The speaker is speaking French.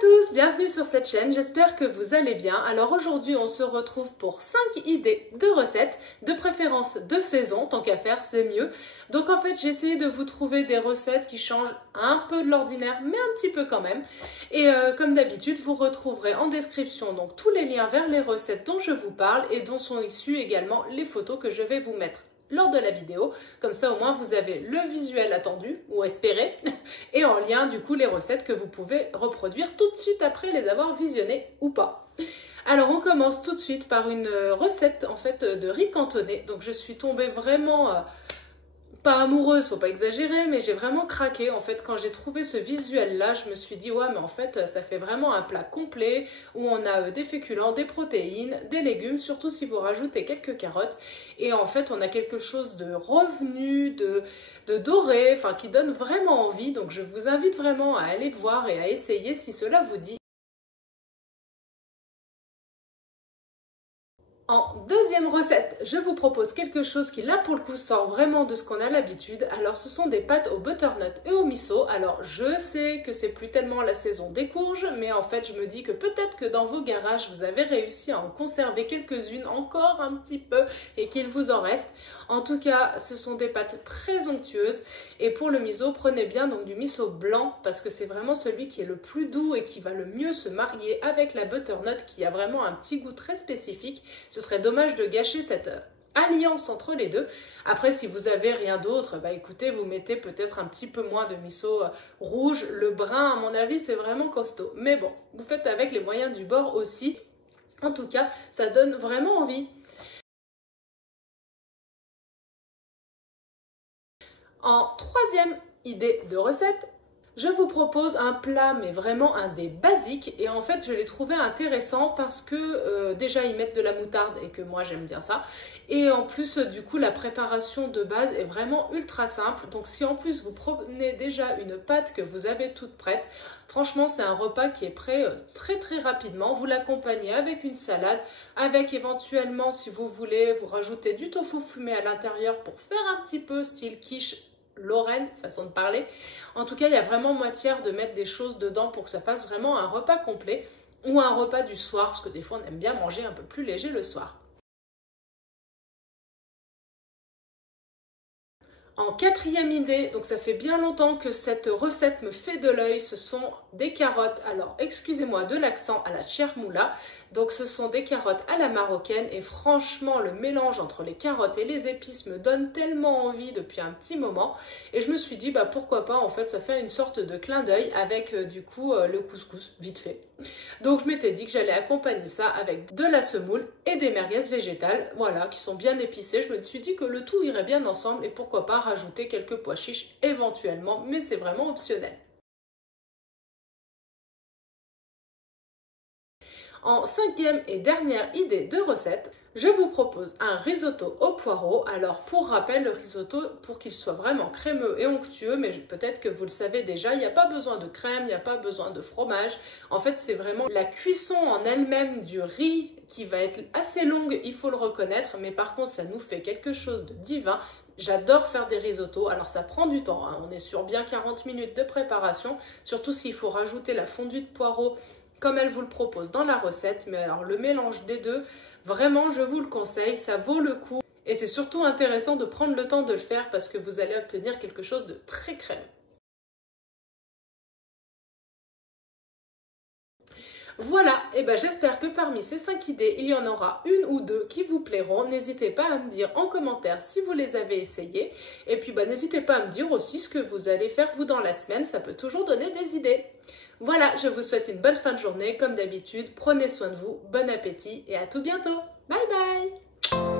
tous, bienvenue sur cette chaîne, j'espère que vous allez bien. Alors aujourd'hui on se retrouve pour 5 idées de recettes, de préférence de saison, tant qu'à faire c'est mieux. Donc en fait j'ai essayé de vous trouver des recettes qui changent un peu de l'ordinaire, mais un petit peu quand même. Et comme d'habitude vous retrouverez en description donc tous les liens vers les recettes dont je vous parle et dont sont issues également les photos que je vais vous mettre lors de la vidéo, comme ça au moins vous avez le visuel attendu ou espéré et en lien du coup les recettes que vous pouvez reproduire tout de suite après les avoir visionnées ou pas. Alors on commence tout de suite par une recette en fait de riz cantonais. Donc je suis tombée vraiment pas amoureuse, faut pas exagérer, mais j'ai vraiment craqué en fait quand j'ai trouvé ce visuel là. Je me suis dit ouais mais en fait ça fait vraiment un plat complet où on a des féculents, des protéines, des légumes, surtout si vous rajoutez quelques carottes, et en fait on a quelque chose de revenu, de doré, enfin qui donne vraiment envie. Donc je vous invite vraiment à aller voir et à essayer si cela vous dit. En deuxième recette, je vous propose quelque chose qui là pour le coup sort vraiment de ce qu'on a l'habitude. Alors ce sont des pâtes au butternut et au miso. Alors je sais que c'est plus tellement la saison des courges, mais en fait je me dis que peut-être que dans vos garages vous avez réussi à en conserver quelques-unes encore un petit peu et qu'il vous en reste. En tout cas, ce sont des pâtes très onctueuses. Et pour le miso, prenez bien donc du miso blanc parce que c'est vraiment celui qui est le plus doux et qui va le mieux se marier avec la butternut qui a vraiment un petit goût très spécifique. Ce serait dommage de gâcher cette alliance entre les deux. Après, si vous avez rien d'autre, bah écoutez, vous mettez peut-être un petit peu moins de miso rouge. Le brun, à mon avis, c'est vraiment costaud. Mais bon, vous faites avec les moyens du bord aussi. En tout cas, ça donne vraiment envie. En troisième idée de recette, je vous propose un plat, mais vraiment un des basiques. Et en fait, je l'ai trouvé intéressant parce que déjà, ils mettent de la moutarde et que moi, j'aime bien ça. Et en plus, du coup, la préparation de base est vraiment ultra simple. Donc, si en plus, vous prenez déjà une pâte que vous avez toute prête, franchement, c'est un repas qui est prêt très rapidement. Vous l'accompagnez avec une salade, avec éventuellement, si vous voulez, vous rajoutez du tofu fumé à l'intérieur pour faire un petit peu style quiche lorraine, façon de parler. En tout cas, il y a vraiment matière de mettre des choses dedans pour que ça fasse vraiment un repas complet ou un repas du soir, parce que des fois, on aime bien manger un peu plus léger le soir. En quatrième idée, donc ça fait bien longtemps que cette recette me fait de l'œil, ce sont des carottes, alors excusez-moi de l'accent, à la chermoula. Donc ce sont des carottes à la marocaine et franchement le mélange entre les carottes et les épices me donne tellement envie depuis un petit moment. Et je me suis dit bah pourquoi pas, en fait ça fait une sorte de clin d'œil avec du coup le couscous vite fait. Donc je m'étais dit que j'allais accompagner ça avec de la semoule et des merguez végétales, voilà, qui sont bien épicées. Je me suis dit que le tout irait bien ensemble et pourquoi pas rajouter quelques pois chiches éventuellement, mais c'est vraiment optionnel. En cinquième et dernière idée de recette, je vous propose un risotto au poireau. Alors pour rappel, le risotto, pour qu'il soit vraiment crémeux et onctueux, mais peut-être que vous le savez déjà, il n'y a pas besoin de crème, il n'y a pas besoin de fromage. En fait, c'est vraiment la cuisson en elle-même du riz qui va être assez longue, il faut le reconnaître, mais par contre, ça nous fait quelque chose de divin. J'adore faire des risottos, alors ça prend du temps, hein. On est sur bien 40 minutes de préparation, surtout s'il faut rajouter la fondue de poireau comme elle vous le propose dans la recette. Mais alors le mélange des deux, vraiment je vous le conseille, ça vaut le coup. Et c'est surtout intéressant de prendre le temps de le faire parce que vous allez obtenir quelque chose de très crémeux. Voilà, et ben j'espère que parmi ces 5 idées, il y en aura une ou deux qui vous plairont. N'hésitez pas à me dire en commentaire si vous les avez essayées. Et puis n'hésitez pas à me dire aussi ce que vous allez faire vous dans la semaine, ça peut toujours donner des idées. Voilà, je vous souhaite une bonne fin de journée, comme d'habitude, prenez soin de vous, bon appétit et à tout bientôt. Bye bye!